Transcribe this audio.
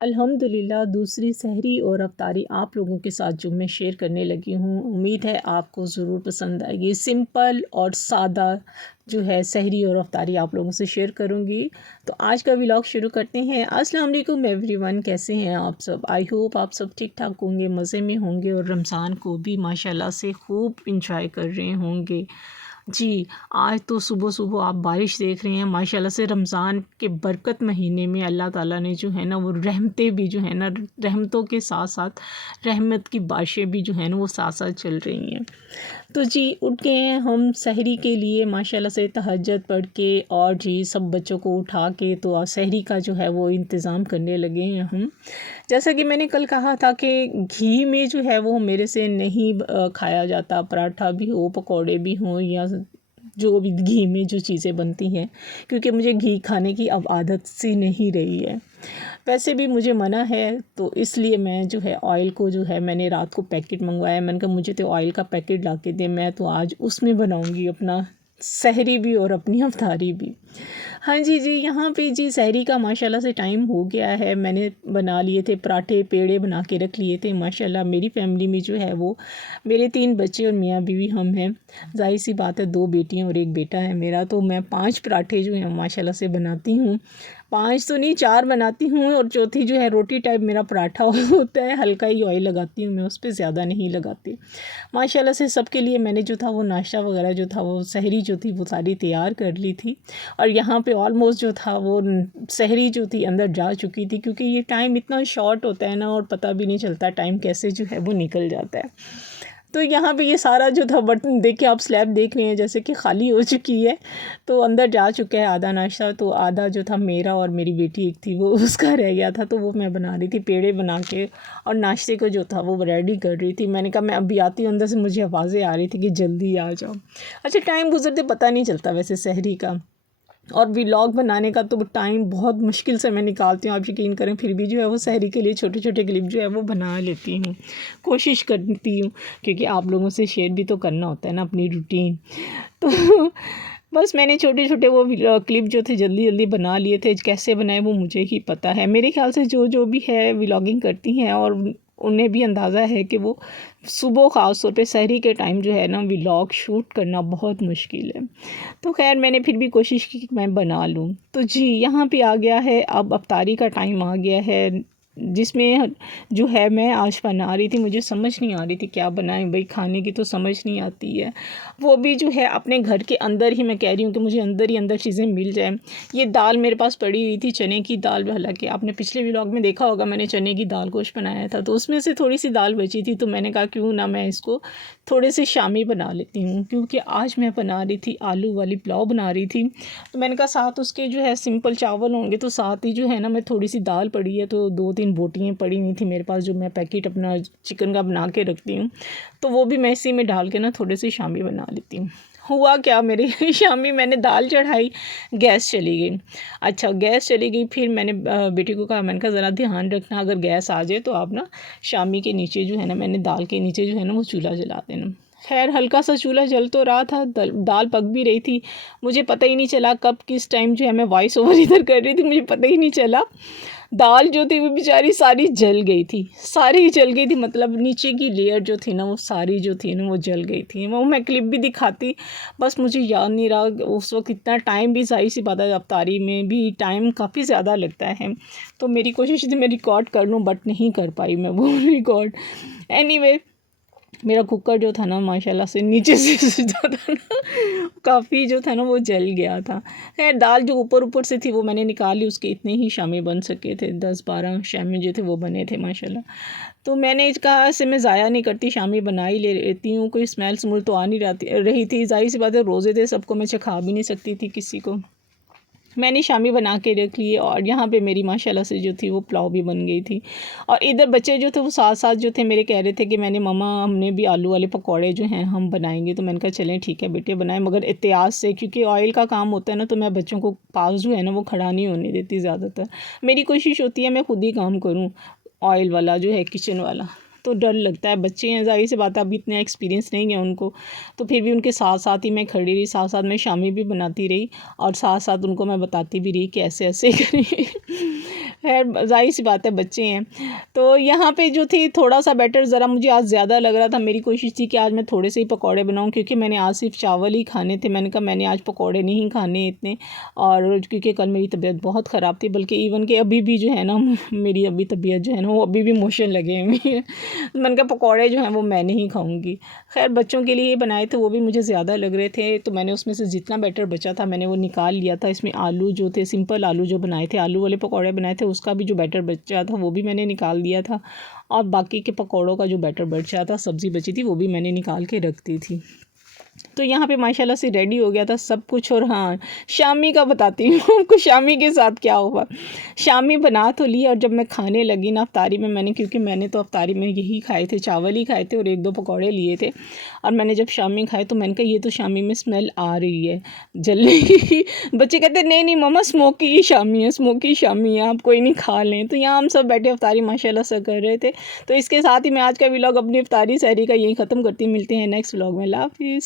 अल्हम्दुलिल्लाह दूसरी सहरी और अफ्तारी आप लोगों के साथ जो मैं शेयर करने लगी हूँ, उम्मीद है आपको ज़रूर पसंद आएगी। सिंपल और सादा जो है सहरी और अफ्तारी आप लोगों से शेयर करूँगी। तो आज का व्लॉग शुरू करते हैं। अस्सलाम वालेकुम एवरीवन, कैसे हैं आप सब? आई होप आप सब ठीक ठाक होंगे, मज़े में होंगे और रमज़ान को भी माशाल्लाह से खूब इंजॉय कर रहे होंगे। जी, आज तो सुबह-सुबह आप बारिश देख रहे हैं माशाल्लाह से। रमज़ान के बरकत महीने में अल्लाह ताला ने जो है ना वो रहमतें भी जो है ना, रहमतों के साथ-साथ रहमत की बारिशें भी जो है ना वो साथ-साथ चल रही हैं। तो जी उठ गए हैं हम सहरी के लिए माशाल्लाह से, तहज्जुद पढ़ के और जी सब बच्चों को उठा के तो सहरी का जो है वो इंतज़ाम करने लगे हैं हम। जैसा कि मैंने कल कहा था कि घी में जो है वो मेरे से नहीं खाया जाता, पराठा भी हो, पकौड़े भी हों या जो भी घी में जो चीज़ें बनती हैं, क्योंकि मुझे घी खाने की अब आदत सी नहीं रही है। वैसे भी मुझे मना है, तो इसलिए मैं जो है ऑयल को जो है मैंने रात को पैकेट मंगवाया। मैंने कहा मुझे तो ऑयल का पैकेट ला के दे, मैं तो आज उसमें बनाऊंगी अपना सहरी भी और अपनी अफ्तारी भी। हाँ जी जी, यहाँ पे जी सहरी का माशाल्लाह से टाइम हो गया है। मैंने बना लिए थे पराठे, पेड़े बना के रख लिए थे। माशाल्लाह मेरी फैमिली में जो है वो मेरे 3 बच्चे और मियाँ बीवी हम हैं। ज़ाहिर सी बात है 2 बेटियाँ और 1 बेटा है मेरा, तो मैं 5 पराठे जो हैं माशाल्लाह से बनाती हूँ। 5 तो नहीं, 4 बनाती हूँ और चौथी जो है रोटी टाइप मेरा पराठा होता है। हल्का ही ऑयल लगाती हूँ मैं उस पे, ज़्यादा नहीं लगाती। माशाल्लाह से सबके लिए मैंने जो था वो नाश्ता वगैरह जो था वो सहरी जो थी वो सारी तैयार कर ली थी। और यहाँ पे ऑलमोस्ट जो था वो सहरी जो थी अंदर जा चुकी थी, क्योंकि ये टाइम इतना शॉर्ट होता है ना और पता भी नहीं चलता टाइम कैसे जो है वो निकल जाता है। तो यहाँ पे ये सारा जो था बर्तन देखिए, आप स्लैब देख रहे हैं जैसे कि खाली हो चुकी है। तो अंदर जा चुका है आधा नाश्ता, तो आधा जो था मेरा और मेरी बेटी एक थी वो उसका रह गया था, तो वो मैं बना रही थी पेड़े बना के और नाश्ते को जो था वो रेडी कर रही थी। मैंने कहा मैं अभी आती हूँ, अंदर से मुझे आवाज़ें आ रही थी कि जल्दी आ जाओ। अच्छा, टाइम गुजरते पता नहीं चलता वैसे सहरी का। और व्लॉग बनाने का तो टाइम बहुत मुश्किल से मैं निकालती हूँ, आप यकीन करें। फिर भी जो है वो सहरी के लिए छोटे छोटे क्लिप जो है वो बना लेती हूँ, कोशिश करती हूँ, क्योंकि आप लोगों से शेयर भी तो करना होता है ना अपनी रूटीन। तो बस मैंने छोटे छोटे वो क्लिप जो थे जल्दी जल्दी बना लिए थे। कैसे बनाए वो मुझे ही पता है। मेरे ख्याल से जो जो भी है व्लॉगिंग करती हैं और उन्हें भी अंदाज़ा है कि वो सुबह ख़ास तौर पे सहरी के टाइम जो है ना व्लॉग शूट करना बहुत मुश्किल है। तो खैर मैंने फिर भी कोशिश की कि मैं बना लूँ। तो जी यहाँ पे आ गया है, अब अफ्तारी का टाइम आ गया है, जिसमें जो है मैं आज बना रही थी। मुझे समझ नहीं आ रही थी क्या बनाएं भाई, खाने की तो समझ नहीं आती है। वो भी जो है अपने घर के अंदर ही, मैं कह रही हूँ कि मुझे अंदर ही अंदर चीज़ें मिल जाएं। ये दाल मेरे पास पड़ी हुई थी, चने की दाल। हालांकि आपने पिछले व्लॉग में देखा होगा मैंने चने की दाल गोश्त बनाया था, तो उसमें से थोड़ी सी दाल बची थी, तो मैंने कहा क्यों ना मैं इसको थोड़े से शामी बना लेती हूँ। क्योंकि आज मैं बना रही थी आलू वाली पुलाव बना रही थी, तो मैंने कहा साथ उसके जो है सिंपल चावल होंगे, तो साथ ही जो है ना मैं थोड़ी सी दाल पड़ी है, तो 2-3 बोटियाँ पड़ी हुई थी मेरे पास जो मैं पैकेट अपना चिकन का बना के रखती हूँ, तो वो भी मैं इसी में डाल के ना थोड़े से शामी बना लेती हूँ। हुआ क्या, मेरी शामी मैंने दाल चढ़ाई, गैस चली गई। अच्छा, गैस चली गई, फिर मैंने बेटी को कहा, मैंने कहा ज़रा ध्यान रखना अगर गैस आ जाए तो आप ना शामी के नीचे जो है ना, मैंने दाल के नीचे जो है ना वो चूल्हा जला देना। खैर हल्का सा चूल्हा जल तो रहा था, दाल पक भी रही थी। मुझे पता ही नहीं चला कब किस टाइम जो है मैं वॉइस ओवर इधर कर रही थी, मुझे पता ही नहीं चला। दाल जो थी वो बेचारी सारी जल गई थी, सारी जल गई थी, मतलब नीचे की लेयर जो थी ना वो सारी जो थी ना वो जल गई थी। वो मैं क्लिप भी दिखाती, बस मुझे याद नहीं रहा उस वक्त इतना टाइम भी, ज़ाहिर सी बात है अफ्तारी में भी टाइम काफ़ी ज़्यादा लगता है। तो मेरी कोशिश थी मैं रिकॉर्ड कर लूँ, बट नहीं कर पाई मैं वो रिकॉर्ड। एनीवे, मेरा कुकर जो था ना माशाल्लाह से नीचे से जो था ना काफ़ी जो था ना वो जल गया था। खैर दाल जो ऊपर ऊपर से थी वो मैंने निकाल ली, उसके इतने ही शामे बन सके थे, 10-12 शामे जो थे वो बने थे माशाल्लाह। तो मैंने कहा से मैं ज़ाया नहीं करती, शामी बना ही ले लेती हूँ। कोई स्मेल स्मूल तो आ नहीं रही थी, ज़ाहिर सी बात है रोज़े थे, सबको मैं चखा भी नहीं सकती थी किसी को। मैंने शामी बना के रख लिए और यहाँ पे मेरी माशाल्लाह से जो थी वो पुलाव भी बन गई थी। और इधर बच्चे जो थे वो साथ साथ जो थे मेरे कह रहे थे कि मैंने मम्मा हमने भी आलू वाले पकौड़े जो हैं हम बनाएंगे, तो मैंने कहा चलें ठीक है बेटे बनाएं, मगर एहतियात से, क्योंकि ऑयल का काम होता है ना, तो मैं बच्चों को पास जो है ना वो खड़ा नहीं होने देती ज़्यादातर। मेरी कोशिश होती है मैं खुद ही काम करूँ, ऑयल वाला जो है किचन वाला। तो डर लगता है, बच्चे हैं ज़ाहिर सी बात है, अभी इतना एक्सपीरियंस नहीं है उनको, तो फिर भी उनके साथ साथ ही मैं खड़ी रही, साथ साथ मैं शामी भी बनाती रही और साथ साथ उनको मैं बताती भी रही कि ऐसे ऐसे करें। खैर ज़ाहिर सी बात है, बच्चे हैं। तो यहाँ पे जो थी थोड़ा सा बैटर ज़रा मुझे आज ज़्यादा लग रहा था। मेरी कोशिश थी कि आज मैं थोड़े से ही पकौड़े बनाऊँ, क्योंकि मैंने आज सिर्फ चावल ही खाने थे। मैंने कहा मैंने आज पकौड़े नहीं खाने इतने, और क्योंकि कल मेरी तबीयत बहुत ख़राब थी, बल्कि इवन कि अभी भी जो है ना मेरी अभी तबीयत जो है ना वो अभी भी मोशन लगे हुए हैं। मैंने कहा पकौड़े जो हैं वो मैं नहीं खाऊँगी। खैर बच्चों के लिए बनाए थे, वो भी मुझे ज़्यादा लग रहे थे, तो मैंने उसमें से जितना बैटर बचा था मैंने वो निकाल लिया था। इसमें आलू जो थे, सिंपल आलू जो बनाए थे, आलू वाले पकौड़े बनाए थे, उसका भी जो बैटर बचा था वो भी मैंने निकाल दिया था, और बाकी के पकौड़ों का जो बैटर बचा था, सब्ज़ी बची थी, वो भी मैंने निकाल के रख दी थी। तो यहाँ पे माशाल्लाह से रेडी हो गया था सब कुछ। और हाँ, शामी का बताती हूँ आपको, शामी के साथ क्या हुआ। शामी बना तो ली, और जब मैं खाने लगी ना अफ्तारी में, क्योंकि मैंने तो अफ्तारी में यही खाए थे, चावल ही खाए थे और 1-2 पकौड़े लिए थे। और मैंने जब शामी खाए तो मैंने कहा ये तो शामी में स्मेल आ रही है जलने की। बच्चे कहते नहीं नहीं मम्मा, स्मोकी शामी है, स्मोकी शामी है, आप कोई नहीं खा लें। तो यहाँ हम सब बैठे अफ्तारी माशाल्लाह से कर रहे थे। तो इसके साथ ही मैं आज का व्लॉग अपनी अफ्तारी सहरी का यही ख़त्म करती हूँ। मिलते हैं नेक्स्ट व्लॉग में। अल्लाह हाफ़िज़।